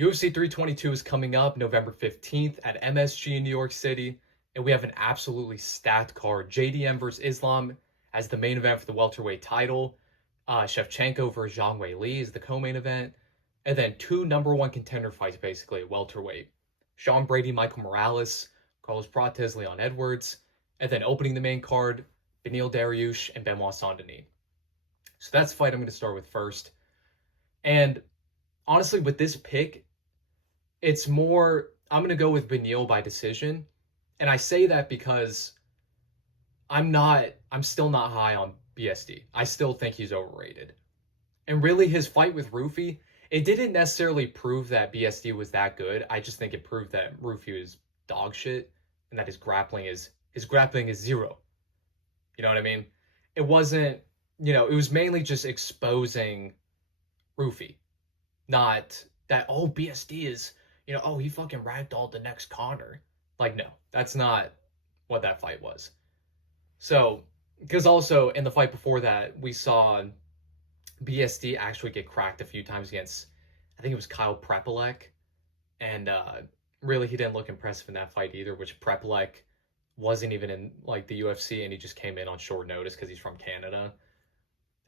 UFC 322 is coming up November 15th at MSG in New York City, and we have an absolutely stacked card. JDM versus Islam as the main event for the welterweight title. Shevchenko versus Zhang Li is the co-main event. And then two number one contender fights, basically, at welterweight. Shawn, Brady, Michael Morales, Carlos Prates, Leon Edwards. And then opening the main card, Beneil Dariush and Benoit Denis. So that's the fight I'm going to start with first. And honestly, with this pick, it's more, I'm going to go with Beneil by decision. And I say that because I'm still not high on BSD. I still think he's overrated. And really, his fight with Rufy, it didn't necessarily prove that BSD was that good. I just think it proved that Rufy was dog shit and that his grappling is zero. You know what I mean? It wasn't, it was mainly just exposing Rufy. Not that, oh, BSD is, oh, he fucking ragdolled the next Connor. Like, no, that's not what that fight was. So, because also in the fight before that, we saw BSD actually get cracked a few times against, I think it was Kyle Prepolek. And really, he didn't look impressive in that fight either, which Prepolek wasn't even in like the UFC, and he just came in on short notice because he's from Canada.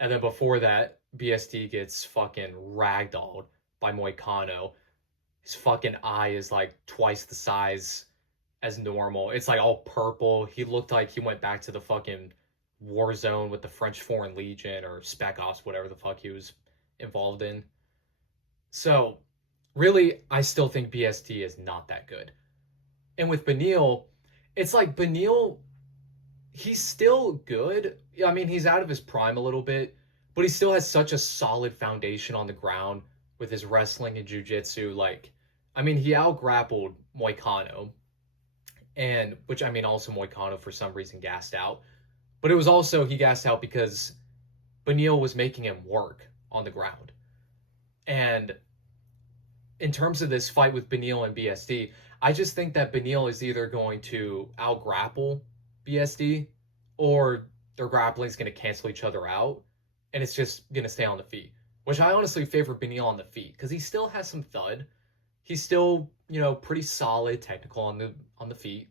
And then before that, BSD gets fucking ragdolled by Moicano. His fucking eye is like twice the size as normal. It's like all purple. He looked like he went back to the fucking war zone with the French Foreign Legion or Spec Ops, whatever the fuck he was involved in. So, really, I still think BSD is not that good. And with Beneil, it's like Beneil, he's still good. I mean, he's out of his prime a little bit, but he still has such a solid foundation on the ground with his wrestling and jiu-jitsu. Like, I mean, he out-grappled Moicano, and which, I mean, also Moicano for some reason gassed out. But it was also, he gassed out because Beneil was making him work on the ground. And in terms of this fight with Beneil and BSD, I just think that Beneil is either going to out-grapple BSD or their grappling is going to cancel each other out and it's just going to stay on the feet, which I honestly favor Beneil on the feet because he still has some thud. He's still, pretty solid technical on the feet.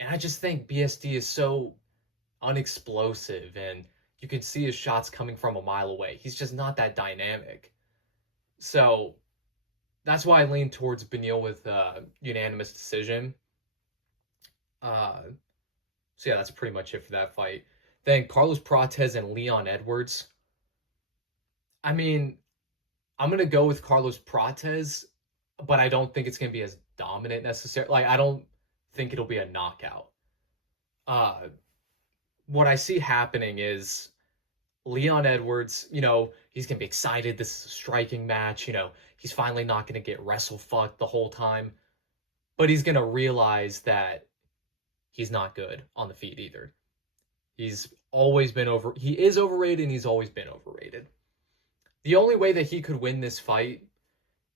And I just think BSD is so unexplosive and you can see his shots coming from a mile away. He's just not that dynamic. So that's why I lean towards Beneil with unanimous decision. So yeah, that's pretty much it for that fight. Then Carlos Prates and Leon Edwards. I mean, I'm going to go with Carlos Prates, but I don't think it's going to be as dominant necessarily. Like, I don't think it'll be a knockout. What I see happening is Leon Edwards, he's going to be excited. This is a striking match. He's finally not going to get wrestle fucked the whole time. But he's going to realize that he's not good on the feet either. He's always been he is overrated and he's always been overrated. The only way that he could win this fight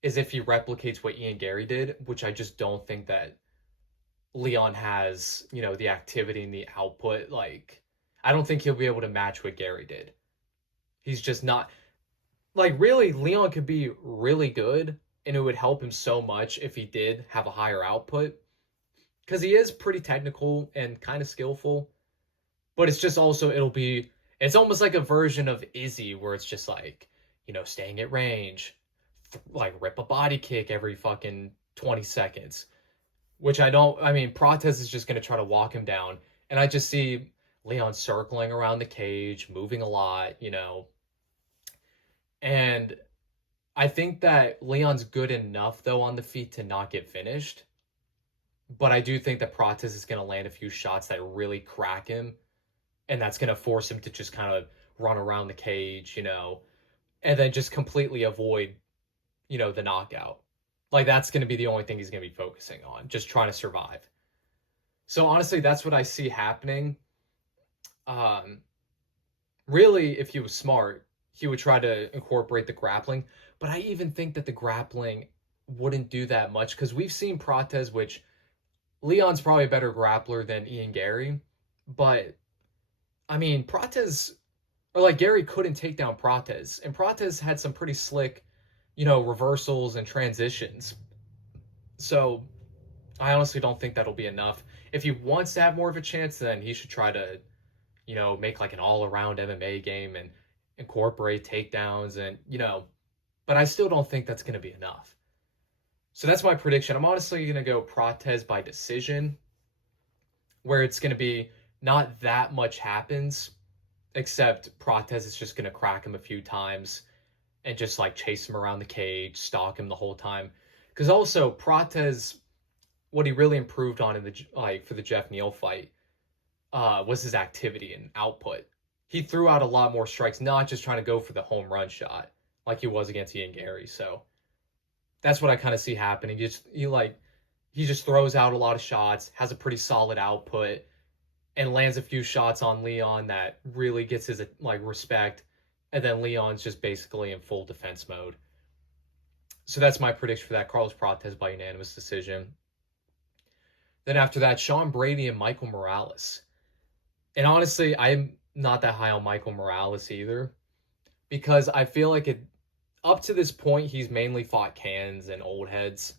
is if he replicates what Ian Gary did, which I just don't think that Leon has, the activity and the output. Like, I don't think he'll be able to match what Gary did. He's just not, like, really, Leon could be really good and it would help him so much if he did have a higher output. Because he is pretty technical and kind of skillful. But it's just also, it's almost like a version of Izzy where it's just like, staying at range, like rip a body kick every fucking 20 seconds. Which Prates is just going to try to walk him down. And I just see Leon circling around the cage, moving a lot, And I think that Leon's good enough, though, on the feet to not get finished. But I do think that Prates is going to land a few shots that really crack him. And that's going to force him to just kind of run around the cage, and then just completely avoid, the knockout. Like, that's going to be the only thing he's going to be focusing on, just trying to survive. So, honestly, that's what I see happening. Really, if he was smart, he would try to incorporate the grappling. But I even think that the grappling wouldn't do that much because we've seen Prates, which Leon's probably a better grappler than Ian Gary. But, Prates, or like Gary couldn't take down Prates. And Prates had some pretty slick reversals and transitions. So I honestly don't think that'll be enough. If he wants to have more of a chance, then he should try to, make like an all-around MMA game and incorporate takedowns but I still don't think that's going to be enough. So that's my prediction. I'm honestly going to go Prates by decision, where it's going to be not that much happens, except Prates is just going to crack him a few times and just like chase him around the cage, stalk him the whole time. Because also Prates, what he really improved on in for the Jeff Neal fight, was his activity and output. He threw out a lot more strikes, not just trying to go for the home run shot like he was against Ian Gary. So that's what I kind of see happening. He just throws out a lot of shots, has a pretty solid output, and lands a few shots on Leon that really gets his respect, and then Leon's just basically in full defense mode. So that's my prediction for that. Carlos Prates by unanimous decision. Then after that, Sean Brady and Michael Morales. And honestly, I'm not that high on Michael Morales either, because I feel like up to this point, he's mainly fought cans and old heads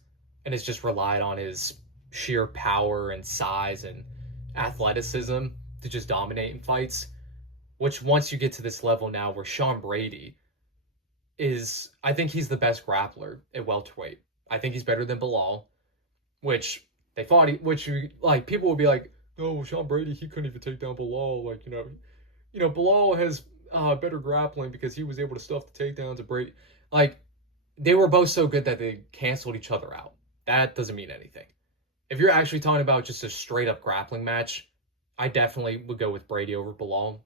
and has just relied on his sheer power and size and athleticism to just dominate in fights. Which once you get to this level now where Sean Brady I think he's the best grappler at welterweight. I think he's better than Beneil, which they fought, people will be like, no, Sean Brady, he couldn't even take down Beneil. Beneil has better grappling because he was able to stuff the takedowns of Brady. They were both so good that they canceled each other out. That doesn't mean anything. If you're actually talking about just a straight up grappling match, I definitely would go with Brady over Beneil.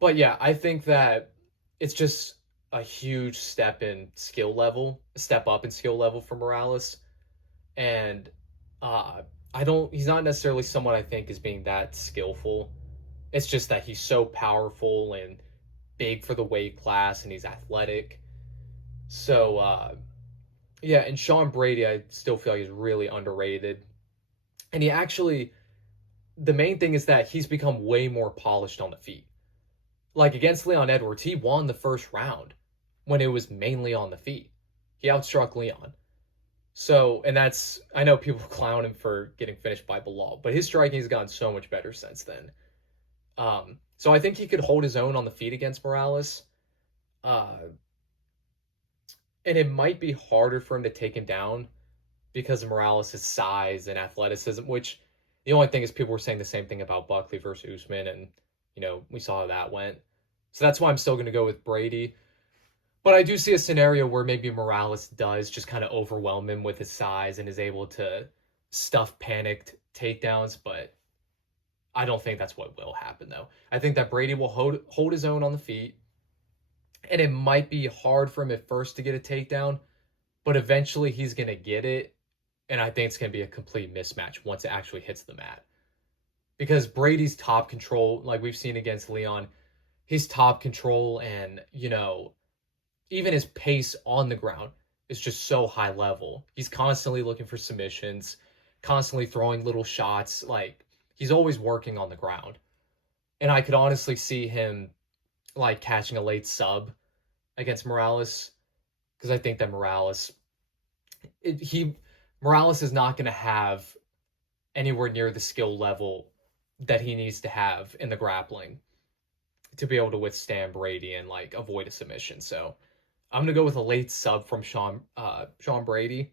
But yeah, I think that it's just a huge step up in skill level for Morales. And he's not necessarily someone I think is being that skillful. It's just that he's so powerful and big for the weight class, and he's athletic. So, yeah, and Sean Brady, I still feel like he's really underrated. And the main thing is that he's become way more polished on the feet. Like against Leon Edwards, he won the first round when it was mainly on the feet. He outstruck Leon. So, and I know people clown him for getting finished by Beneil, but his striking has gotten so much better since then. So I think he could hold his own on the feet against Morales. And it might be harder for him to take him down because of Morales' size and athleticism, which the only thing is people were saying the same thing about Buckley versus Usman, and, we saw how that went. So that's why I'm still going to go with Brady. But I do see a scenario where maybe Morales does just kind of overwhelm him with his size and is able to stuff panicked takedowns, but I don't think that's what will happen, though. I think that Brady will hold his own on the feet, and it might be hard for him at first to get a takedown, but eventually he's going to get it, and I think it's going to be a complete mismatch once it actually hits the mat. Because Brady's top control, like we've seen against Leon, his top control and, even his pace on the ground is just so high level. He's constantly looking for submissions, constantly throwing little shots. He's always working on the ground. And I could honestly see him, catching a late sub against Morales, because I think that Morales is not going to have anywhere near the skill level that he needs to have in the grappling to be able to withstand Brady and avoid a submission. So I'm gonna go with a late sub from Shawn Brady,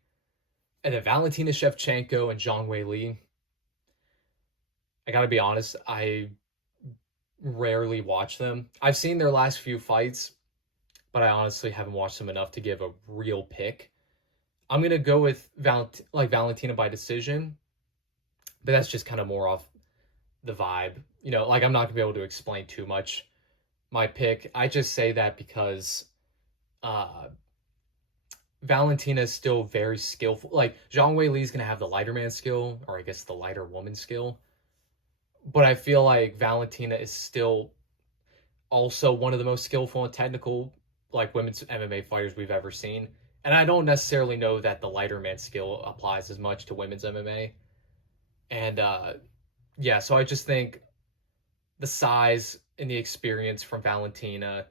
and then Valentina Shevchenko and Zhang Weili. I gotta be honest, I rarely watch them. I've seen their last few fights, but I honestly haven't watched them enough to give a real pick. I'm gonna go with Valentina by decision, but that's just kind of more off the vibe. I'm not gonna be able to explain too much my pick. I just say that because Valentina is still very skillful. Zhang Weili is gonna have the lighter man skill, or I guess the lighter woman skill. But I feel like Valentina is still also one of the most skillful and technical women's MMA fighters we've ever seen. And I don't necessarily know that the lighter man skill applies as much to women's MMA. And so I just think the size and the experience from Valentina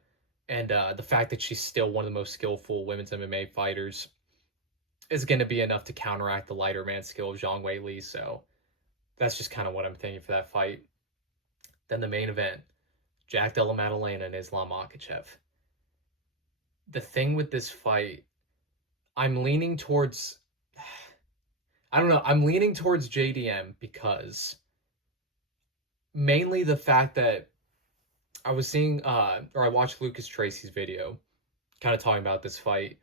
And the fact that she's still one of the most skillful women's MMA fighters is going to be enough to counteract the lighter man skill of Zhang Weili. So that's just kind of what I'm thinking for that fight. Then the main event, Jack Della Maddalena and Islam Makhachev. The thing with this fight, I'm leaning towards, I don't know, I'm leaning towards JDM because mainly the fact that I was seeing, or I watched Lucas Tracy's video, kind of talking about this fight,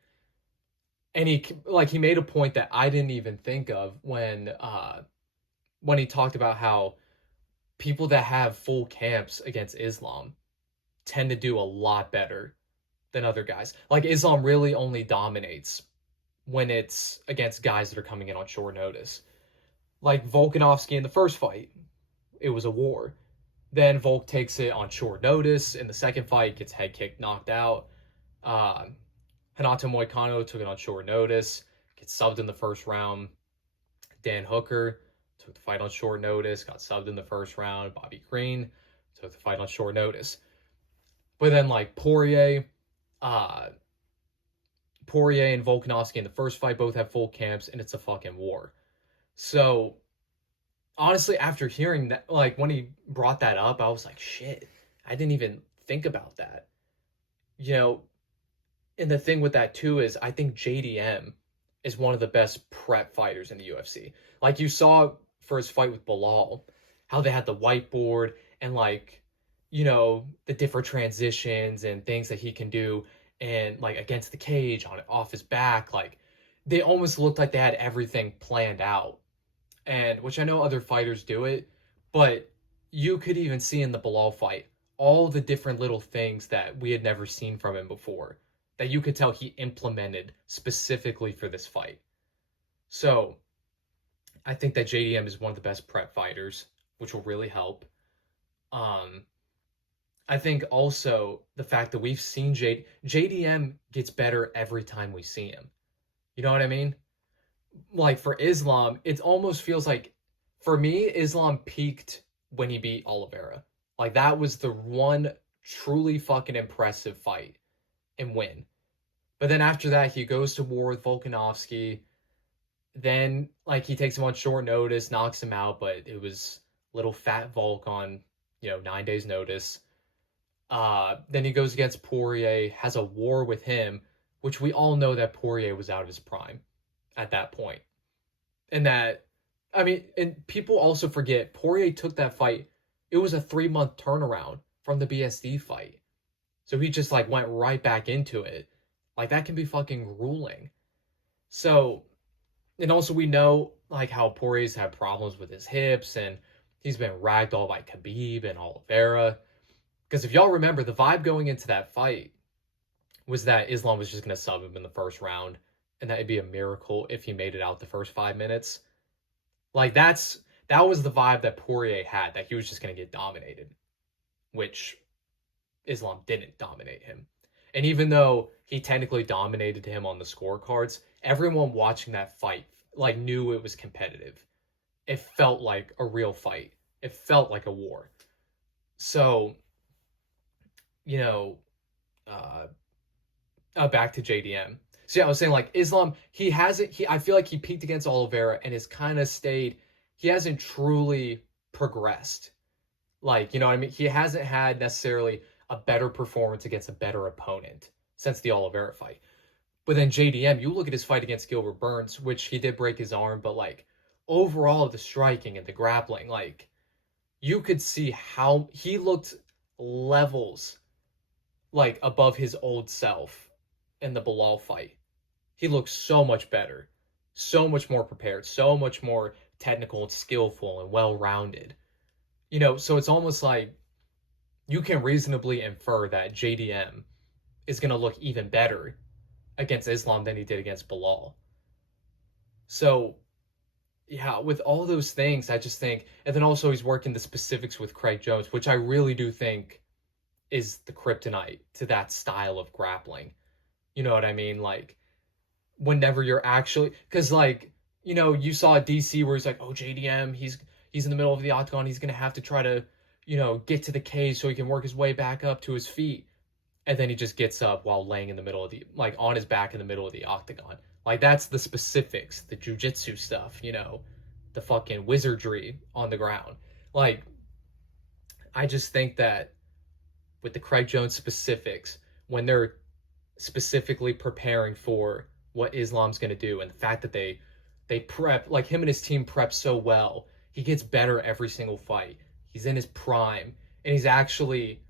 and he made a point that I didn't even think of when he talked about how people that have full camps against Islam tend to do a lot better than other guys. Like Islam really only dominates when it's against guys that are coming in on short notice. Like Volkanovski in the first fight, it was a war. Then Volk takes it on short notice. In the second fight, gets head kicked, knocked out. Hanato Moicano took it on short notice, gets subbed in the first round. Dan Hooker took the fight on short notice, got subbed in the first round. Bobby Green took the fight on short notice. But then like Poirier and Volkanovski in the first fight both have full camps, and it's a fucking war. So honestly, after hearing that, like when he brought that up, I was like, shit, I didn't even think about that. You know, and the thing with that too is I think JDM is one of the best prep fighters in the UFC. Like you saw for his fight with Beneil, how they had the whiteboard and like, you know, the different transitions and things that he can do, and like against the cage, on off his back, like they almost looked like they had everything planned out. And which I know other fighters do it, but you could even see in the Beneil fight all the different little things that we had never seen from him before that you could tell he implemented specifically for this fight. So I think that JDM is one of the best prep fighters, which will really help. I think also the fact that we've seen JDM gets better every time we see him. You know what I mean? Like for Islam, it almost feels like, for me, Islam peaked when he beat Oliveira. Like that was the one truly fucking impressive fight and win. But then after that, he goes to war with Volkanovski. Then like he takes him on short notice, knocks him out, but it was little fat Volk on, 9 days notice. Then he goes against Poirier, has a war with him, which we all know that Poirier was out of his prime at that point. And that, I mean, and people also forget, Poirier took that fight, it was a 3-month turnaround from the BSD fight. So he just like went right back into it. Like that can be fucking grueling. So, and also we know like how Poirier's had problems with his hips, and he's been ragdolled by Khabib and Oliveira. Because if y'all remember, the vibe going into that fight was that Islam was just going to sub him in the first round, and that it'd be a miracle if he made it out the first 5 minutes. Like that was the vibe that Poirier had, that he was just going to get dominated, which Islam didn't dominate him. And even though he technically dominated him on the scorecards, everyone watching that fight like knew it was competitive. It felt like a real fight. It felt like a war. So, back to JDM. So yeah, I was saying like Islam, I feel like he peaked against Oliveira and has kind of stayed, he hasn't truly progressed. Like, you know what I mean? He hasn't had necessarily a better performance against a better opponent since the Oliveira fight. But then JDM, you look at his fight against Gilbert Burns, which he did break his arm, but like overall the striking and the grappling, like you could see how he looked levels like above his old self in the Beneil fight. He looked so much better, so much more prepared, so much more technical and skillful and well-rounded. So it's almost like you can reasonably infer that JDM is going to look even better against Islam than he did against Beneil. So, yeah, with all those things, I just think, and then also he's working the specifics with Craig Jones, which I really do think is the kryptonite to that style of grappling. You know what I mean? Like, whenever you're actually, because like, you saw DC where he's like, oh, JDM, he's in the middle of the octagon, he's going to have to try to, get to the cage so he can work his way back up to his feet. and then he just gets up while laying in the middle of the, like, on his back in the middle of the octagon. Like, that's the specifics, the jujitsu stuff, the fucking wizardry on the ground. Like, I just think that with the Craig Jones specifics, when they're specifically preparing for what Islam's going to do, and the fact that they prep, like, him and his team prep so well, he gets better every single fight. He's in his prime, and he's actually,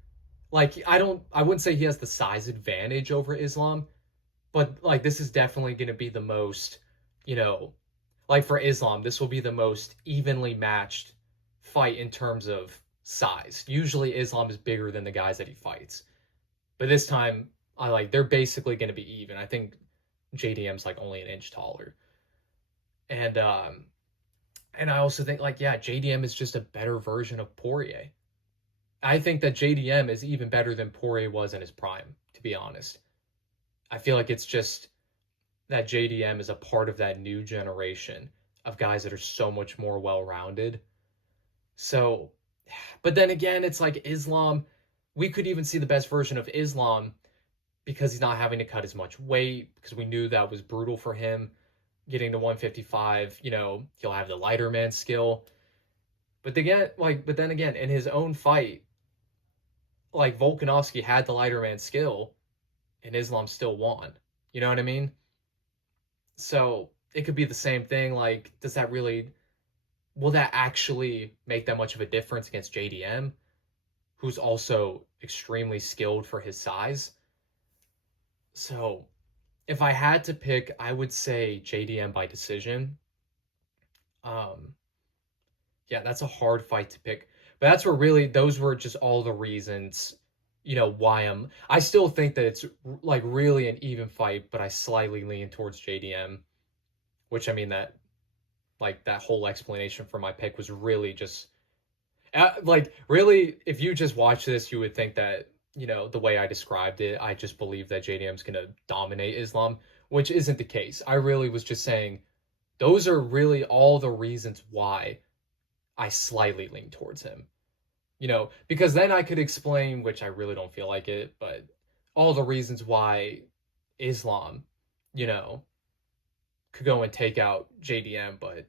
like, I wouldn't say he has the size advantage over Islam, but, like, this is definitely going to be the most, you know, like, for Islam, this will be the most evenly matched fight in terms of size. Usually Islam is bigger than the guys that he fights. But this time, they're basically going to be even. I think JDM's like only an inch taller. And and I also think, like, yeah, JDM is just a better version of Poirier. I think that JDM is even better than Poirier was in his prime, to be honest. I feel like it's just that JDM is a part of that new generation of guys that are so much more well-rounded. So, but then again, it's like Islam, we could even see the best version of Islam because he's not having to cut as much weight, because we knew that was brutal for him getting to 155. He'll have the lighter man skill. But then again, in his own fight, like, Volkanovski had the lighter man skill and Islam still won. You know what I mean? So it could be the same thing. Like, will that actually make that much of a difference against JDM, who's also extremely skilled for his size? So if I had to pick, I would say JDM by decision. Yeah, that's a hard fight to pick. But those were just all the reasons, why I still think that it's, like, really an even fight, but I slightly lean towards JDM, which, I mean, that whole explanation for my pick was really just, really, if you just watch this, you would think that, the way I described it, I just believe that JDM's going to dominate Islam, which isn't the case. I really was just saying those are really all the reasons why I slightly lean towards him. Because then I could explain, which I really don't feel like it, but all the reasons why Islam, could go and take out JDM, but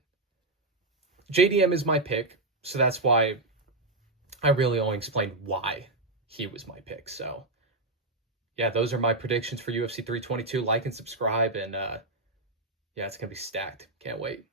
JDM is my pick, so that's why I really only explained why he was my pick. So, yeah, those are my predictions for UFC 322. Like and subscribe, and yeah, it's going to be stacked. Can't wait.